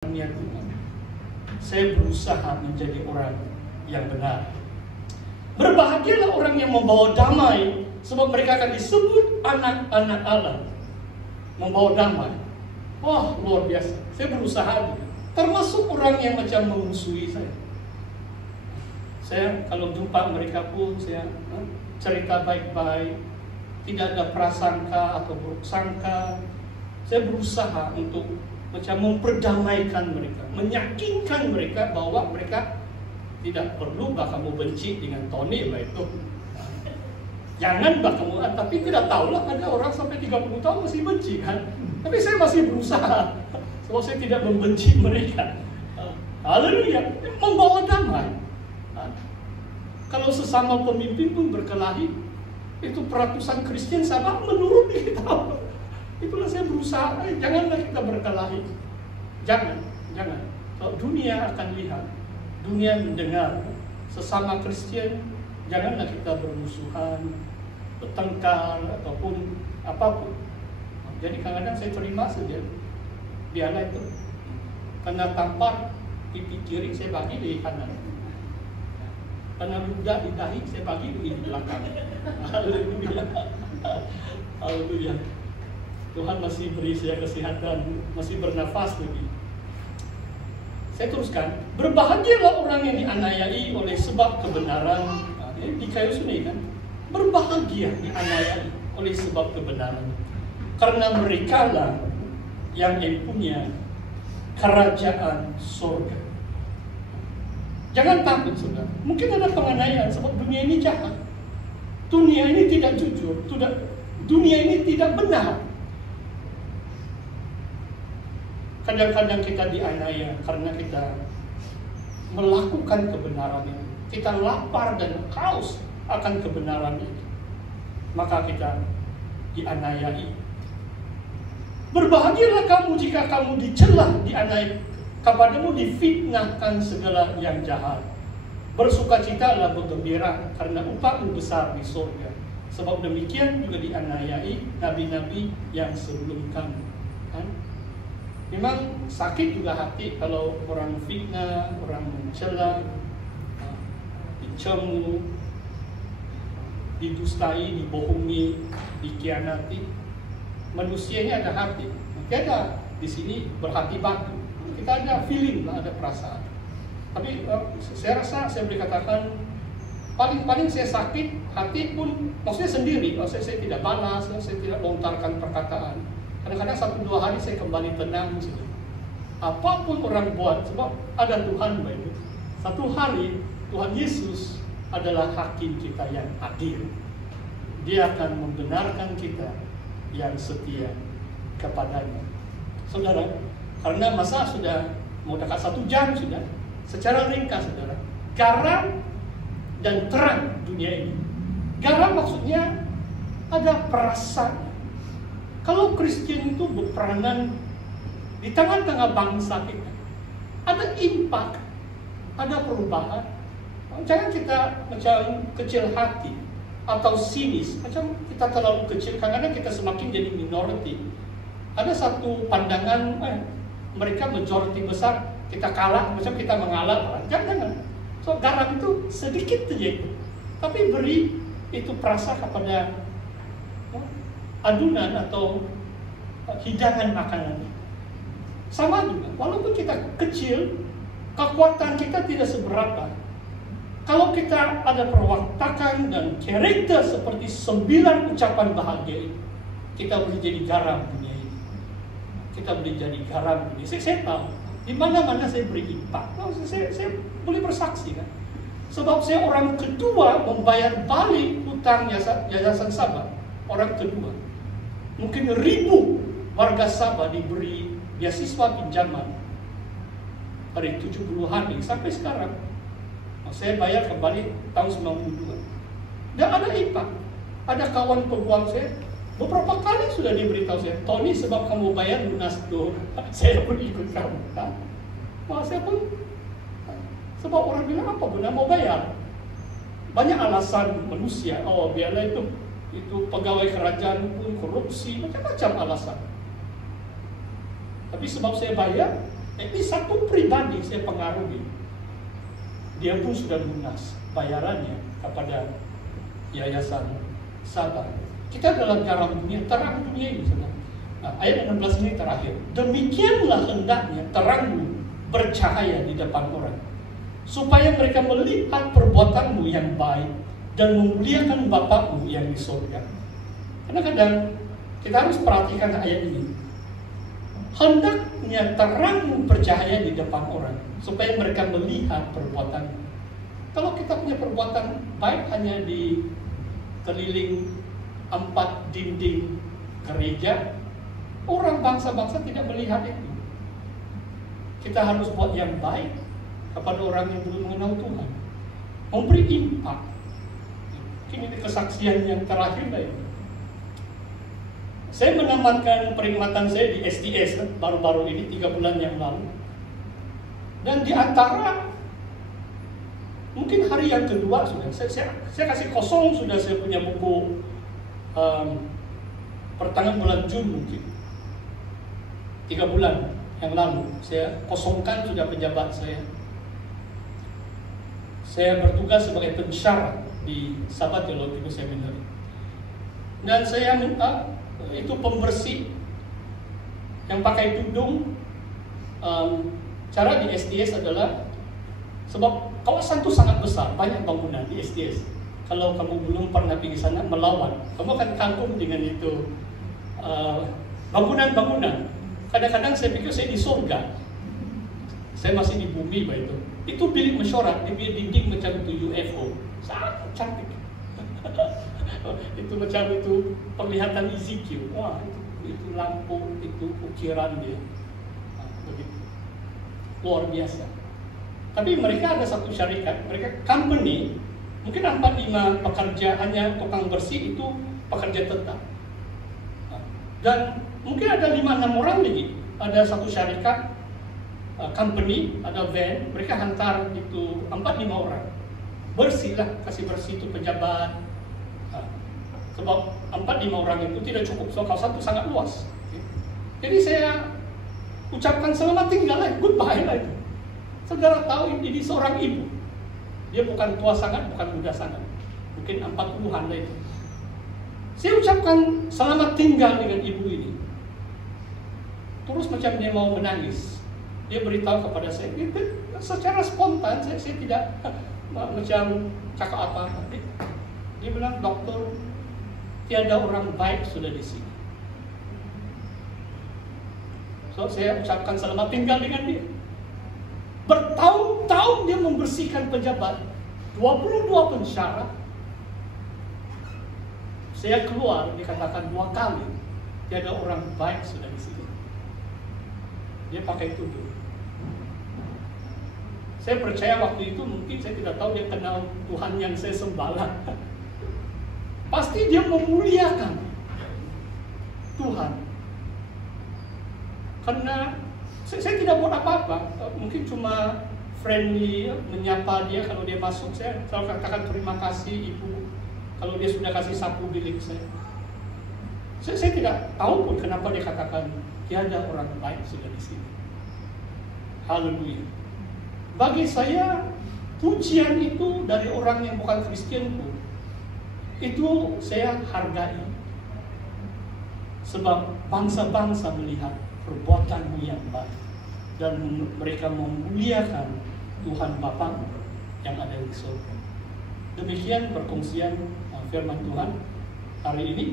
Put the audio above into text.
Tuhan. Saya berusaha menjadi orang yang benar. Berbahagialah orang yang membawa damai, sebab mereka akan disebut anak-anak Allah. Membawa damai. Wah, luar biasa. Saya berusaha juga. Termasuk orang yang macam memusuhi saya. Saya kalau jumpa mereka pun saya cerita baik-baik, tidak ada prasangka atau buruk sangka. Saya berusaha untuk macam memperdamaikan mereka, meyakinkan mereka bahwa mereka tidak perlu kamu benci dengan Tony itu. Jangan kamu, tapi tidak tahulah ada orang sampai 30 tahun masih benci kan. Tapi saya masih berusaha, sebab saya tidak membenci mereka. Haleluya, membawa damai. Kalau sesama pemimpin pun berkelahi, itu peratusan Kristen sama menurut kita. Itulah saya berusaha, janganlah kita berkelahi. Jangan. Kalau dunia akan lihat, dunia mendengar, sesama Kristen, janganlah kita bermusuhan, bertengkar, ataupun apapun. Jadi kadang-kadang saya terima saja, biarlah itu. Karena tampar pipi kiri, saya bagi di kanan. Karena ludah di dahi, saya bagi di belakang. Haleluya. Haleluya. Tuhan masih beri saya kesehatan, masih bernafas lagi. Saya teruskan, berbahagialah orang yang dianiayai oleh sebab kebenaran. Di kayu sunyi kan, berbahagia dianiayai oleh sebab kebenaran, karena mereka lah yang mempunyai kerajaan surga. Jangan takut saudara, mungkin ada penganiayaan sebab dunia ini jahat, dunia ini tidak jujur, dunia ini tidak benar. Kadang-kadang kita dianiaya karena kita melakukan kebenaran itu. Kita lapar dan haus akan kebenaran itu. Maka kita dianiayai. Berbahagialah kamu jika kamu dicela, dianiaya, kepadamu difitnahkan segala yang jahat. Bersukacitalah, bergembira, karena upahmu besar di surga. Sebab demikian juga dianiayai nabi-nabi yang sebelum kamu. Memang sakit juga hati kalau orang fitnah, orang mencela, dicemu, didustai, dibohongi, dikhianati. Manusia ini ada hati. Kita di sini berhati batu. Kita ada feeling, ada perasaan. Tapi saya rasa saya boleh katakan paling saya sakit hati pun maksudnya sendiri. Saya tidak balas, saya tidak lontarkan perkataan. Kadang-kadang 1-2 hari saya kembali tenang. Apapun orang buat, sebab ada Tuhan baik. Satu hari Tuhan Yesus adalah hakim kita yang adil. Dia akan membenarkan kita yang setia kepadanya. Saudara, karena masa sudah mau dekat 1 jam sudah, secara ringkas saudara, garam dan terang dunia ini. Garam maksudnya ada perasaan. Kalau Kristen itu berperanan di tengah-tengah bangsa kita, ada impact, ada perubahan. Jangan kita macam kecil hati atau sinis, macam kita terlalu kecil, karena kita semakin jadi minority. Ada satu pandangan, mereka majority besar, kita kalah, macam kita mengalah. Jangan. So garam itu sedikit saja, tapi beri itu perasa kepada adunan atau hidangan makanan. Sama juga, walaupun kita kecil, kekuatan kita tidak seberapa. Kalau kita ada perwatakan dan karakter seperti 9 ucapan bahagia, kita boleh jadi garam dunia ini. Kita boleh jadi garam dunia. Saya tahu, di mana-mana saya beri impact. Saya boleh bersaksi kan. Sebab saya orang kedua membayar balik hutang Yayasan Sabah. Orang kedua. Mungkin 1000 warga Sabah diberi beasiswa pinjaman dari 70-an sampai sekarang. Saya bayar kembali tahun 92. Dan ada impact. Ada kawan peguam saya beberapa kali sudah diberitahu saya, Tony, sebab kamu bayar lunas tuh, saya pun ikut kamu. Saya pun, sebab orang bilang apa guna mau bayar? Banyak alasan manusia. Biarlah itu pegawai kerajaan pun korupsi, macam-macam alasan. Tapi sebab saya bayar, Tapi satu pribadi saya pengaruhi, dia pun sudah lunas bayarannya kepada Yayasan Sabar. Kita adalah garam dunia, terang dunia ini. Nah, ayat 16 ini terakhir. Demikianlah hendaknya terangmu bercahaya di depan orang, supaya mereka melihat perbuatanmu yang baik dan memuliakan Bapakmu yang di surga. Karena kadang kita harus perhatikan ayat ini. Hendaknya terangmu bercahaya di depan orang, supaya mereka melihat perbuatanmu. Kalau kita punya perbuatan baik hanya di keliling 4 dinding gereja, orang bangsa-bangsa tidak melihat itu. Kita harus buat yang baik kepada orang yang belum mengenal Tuhan, memberi impact. Ini kesaksian yang terakhir lah ini. Saya menamatkan perkhidmatan saya di SDS baru-baru ini, 3 bulan yang lalu. Dan di antara mungkin hari yang kedua sudah saya kasih kosong, sudah saya punya buku pertengahan bulan Juni mungkin 3 bulan yang lalu saya kosongkan sudah pejabat saya. Saya bertugas sebagai pensyarah di Sabbath Theological Seminary, dan saya minta itu pembersih yang pakai tudung. Cara di SDS adalah, sebab kawasan itu sangat besar, banyak bangunan di SDS. Kalau kamu belum pernah pergi sana melawan, kamu akan kagum dengan itu bangunan-bangunan. Kadang-kadang saya pikir saya di surga, saya masih di bumi begitu. Itu bilik mesyuarat, di dinding macam itu UFO, sangat cantik. Itu macam itu penglihatan Ezekiel. Wah, itu lampu, itu ukiran dia, begitu luar biasa. Tapi mereka ada satu syarikat, mereka company, mungkin 4-5 pekerja, hanya tukang bersih itu pekerja tetap. Dan mungkin ada 5-6 orang lagi, ada satu syarikat, company, ada van, mereka hantar itu 4-5 orang. Bersih lah, kasih bersih itu pejabat. Sebab 4-5 orang itu tidak cukup, so kawasan itu sangat luas. Jadi saya ucapkan selamat tinggal lah, goodbye lah itu. Saudara tahu ini seorang ibu, dia bukan tua sangat, bukan muda sangat, mungkin 40-an lah itu. Saya ucapkan selamat tinggal dengan ibu ini. Terus macam dia mau menangis, dia beritahu kepada saya, secara spontan, saya tidak macam cakap apa. Dia bilang, dokter, tiada orang baik sudah di sini. So saya ucapkan selamat tinggal dengan dia. Bertahun-tahun dia membersihkan pejabat, 22 pensyarah. Saya keluar, dikatakan 2 kali, tiada orang baik sudah di sini. Dia pakai tudung. Saya percaya waktu itu mungkin saya tidak tahu dia kenal Tuhan yang saya sembah. Pasti dia memuliakan Tuhan. Karena saya tidak buat apa-apa, mungkin cuma friendly, menyapa dia kalau dia masuk. Saya selalu katakan terima kasih ibu kalau dia sudah kasih sapu bilik saya. Saya tidak tahu pun kenapa dia katakan tiada orang baik sudah di sini. Haleluya. Bagi saya pujian itu dari orang yang bukan Kristen pun, itu saya hargai. Sebab bangsa-bangsa melihat perbuatanmu yang baik dan mereka memuliakan Tuhan Bapa yang ada di surga. Demikian perkongsian firman Tuhan hari ini.